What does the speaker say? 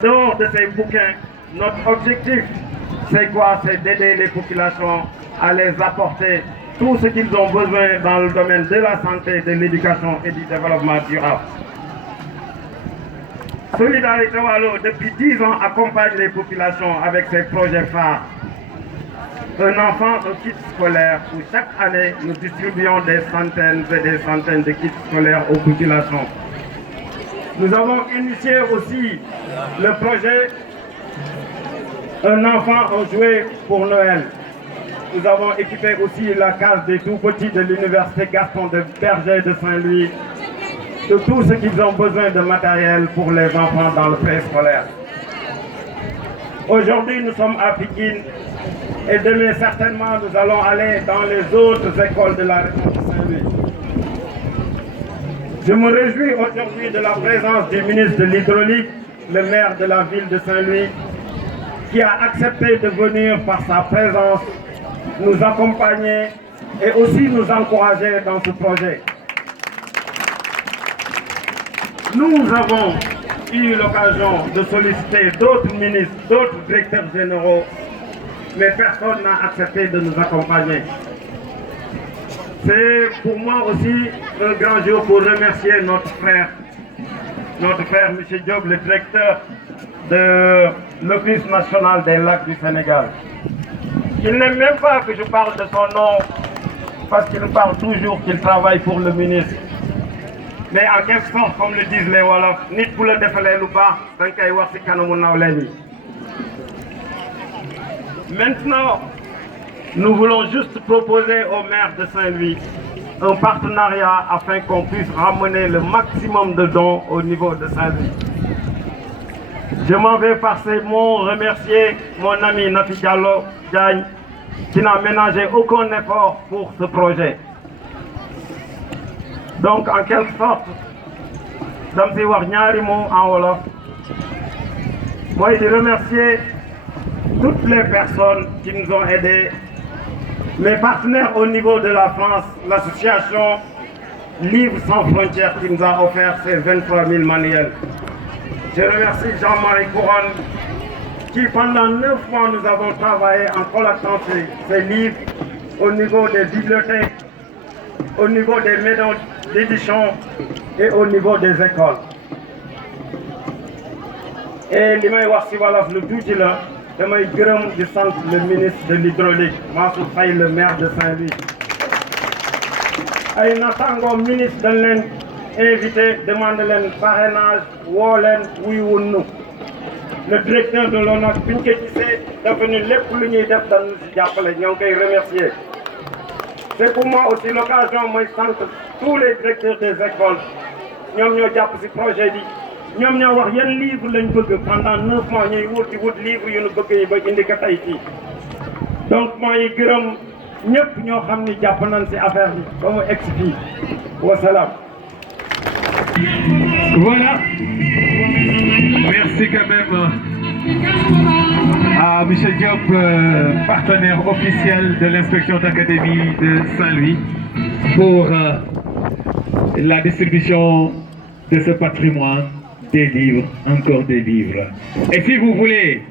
Dehors de ces bouquins, notre objectif, c'est quoi? C'est d'aider les populations à les apporter tout ce qu'ils ont besoin dans le domaine de la santé, de l'éducation et du développement durable. Solidarité Wallo, depuis 10 ans, accompagne les populations avec ses projets phares. Un enfant, un kit scolaire, où chaque année, nous distribuons des centaines et des centaines de kits scolaires aux populations. Nous avons initié aussi le projet Un enfant, un jouet pour Noël. Nous avons équipé aussi la case des tout-petits de l'université Gaston de Berger de Saint-Louis de tout ce qu'ils ont besoin de matériel pour les enfants dans le préscolaire. Aujourd'hui, nous sommes à Pikine et demain, certainement, nous allons aller dans les autres écoles de la région de Saint-Louis. Je me réjouis aujourd'hui de la présence du ministre de l'Hydraulique, le maire de la ville de Saint-Louis, qui a accepté de venir par sa présence nous accompagner et aussi nous encourager dans ce projet. Nous avons eu l'occasion de solliciter d'autres ministres, d'autres directeurs généraux, mais personne n'a accepté de nous accompagner. C'est pour moi aussi un grand jour pour remercier notre frère M. Diop, le directeur de l'Office national des lacs du Sénégal. Il n'aime même pas que je parle de son nom, parce qu'il nous parle toujours qu'il travaille pour le ministre. Mais en quelque sorte, comme le disent les Wolofs, nit pour le défalé lu baax danga koy wax ci kanamu nawleen yi. Maintenant, nous voulons juste proposer au maire de Saint-Louis un partenariat afin qu'on puisse ramener le maximum de dons au niveau de Saint-Louis. Je m'en vais par ces mots remercier mon ami Nafi Diallo Diagne qui n'a ménagé aucun effort pour ce projet. Donc en quelque sorte, dama si wax ñaari mots en wolof mooy di remercier toutes les personnes qui nous ont aidés, mes partenaires au niveau de la France, l'association Livres sans frontières qui nous a offert ces 23 000 manuels. Je remercie Jean-Marie Couronne qui pendant 9 mois nous avons travaillé en collectant ces livres au niveau des bibliothèques, au niveau des maisons d'édition et au niveau des écoles. Et li may wax ci wolof lu tuuti la damay gërëm di sant le ministre de l'Hydraulique, Mansour Faye, le maire de Saint-Louis. ay naataango ministre dañ leen invité demande leen parrainage woo leen wuy wunnu le directeur de l'ONAS bi ñu ko gisee dafa ni lépp lu ñuy def dañu ci jàppale ñoo ngi koy remercier. C'est pour moi aussi l'occasion mooy sant tous les directeurs des écoles ñoom ñoo jàpp ci projet bi ñoom ñoo wax yan livre lañ bëgg pendant 9 mois ñuy wut livre yu ñu bëgg yi ba indi ko tey fii. Donc mooy gërëm ñëpp ñoo xam ni jàpp nañ ci affaire bi ba mu egg fii wasalaam. Voilà. Merci quand même à M. Diop, partenaire officiel de l'inspection d'académie de Saint-Louis, pour la distribution de ce patrimoine, des livres, encore des livres. Et si vous voulez